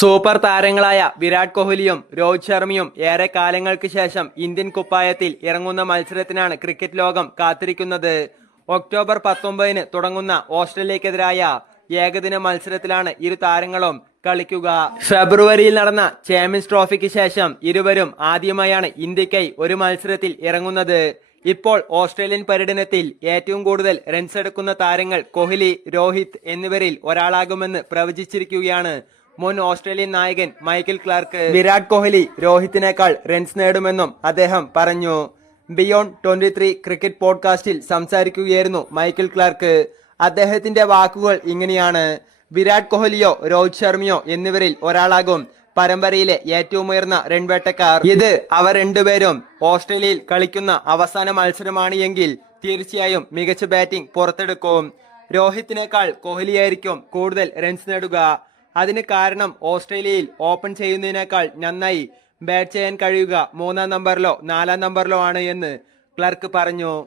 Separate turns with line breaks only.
Super താരങ്ങളായ വിരാട് കോഹ്ലിയും രോഹിത് ശർമ്മയും ഏറെ കാലങ്ങൾക്ക് ശേഷം ഇന്ത്യൻ കുപ്പായത്തിൽ ഇറങ്ങുന്ന മത്സരത്തിനാണ് ക്രിക്കറ്റ് ലോകം കാത്തിരിക്കുന്നത്. ഒക്ടോബർ പത്തൊമ്പതിന് തുടങ്ങുന്ന ഓസ്ട്രേലിയക്കെതിരായ ഏകദിന മത്സരത്തിലാണ് ഇരു താരങ്ങളും കളിക്കുക. ഫെബ്രുവരിയിൽ നടന്ന ചാമ്പ്യൻസ് ട്രോഫിക്ക് ശേഷം ഇരുവരും ആദ്യമായാണ് ഇന്ത്യക്കായി ഒരു മത്സരത്തിൽ ഇറങ്ങുന്നത്. ഇപ്പോൾ ഓസ്ട്രേലിയൻ പര്യടനത്തിൽ ഏറ്റവും കൂടുതൽ റൺസ് എടുക്കുന്ന താരങ്ങൾ കോഹ്ലി രോഹിത് എന്നിവരിൽ ഒരാളാകുമെന്ന് പ്രവചിച്ചിരിക്കുകയാണ് മുൻ ഓസ്ട്രേലിയൻ നായകൻ മൈക്കിൾ ക്ലാർക്ക്. വിരാട് കോഹ്ലി രോഹിത്തിനേക്കാൾ റൺസ് നേടുമെന്നും അദ്ദേഹം പറഞ്ഞു. ബിയോണ്ട് ട്വന്റി ത്രീ ക്രിക്കറ്റ് പോഡ്കാസ്റ്റിൽ സംസാരിക്കുകയായിരുന്നു മൈക്കിൾ ക്ലാർക്ക്. അദ്ദേഹത്തിന്റെ വാക്കുകൾ ഇങ്ങനെയാണ്. വിരാട് കോഹ്ലിയോ രോഹിത് ശർമ്മയോ എന്നിവരിൽ ഒരാളാകും പരമ്പരയിലെ ഏറ്റവും ഉയർന്ന റൺവേട്ടക്കാർ ഇത് അവർ രണ്ടുപേരും ഓസ്ട്രേലിയയിൽ കളിക്കുന്ന അവസാന മത്സരമാണ് എങ്കിൽ തീർച്ചയായും മികച്ച ബാറ്റിംഗ് പുറത്തെടുക്കും. രോഹിത്തിനേക്കാൾ കോഹ്ലിയായിരിക്കും കൂടുതൽ റൺസ് നേടുക. അതിന് കാരണം ഓസ്ട്രേലിയയിൽ ഓപ്പൺ ചെയ്യുന്നതിനേക്കാൾ നന്നായി ബാറ്റ് ചെയ്യാൻ കഴിയുക. മൂന്നാം നമ്പറിലോ നാലാം നമ്പറിലോ ആണ് എന്ന് ക്ലർക്ക് പറഞ്ഞു.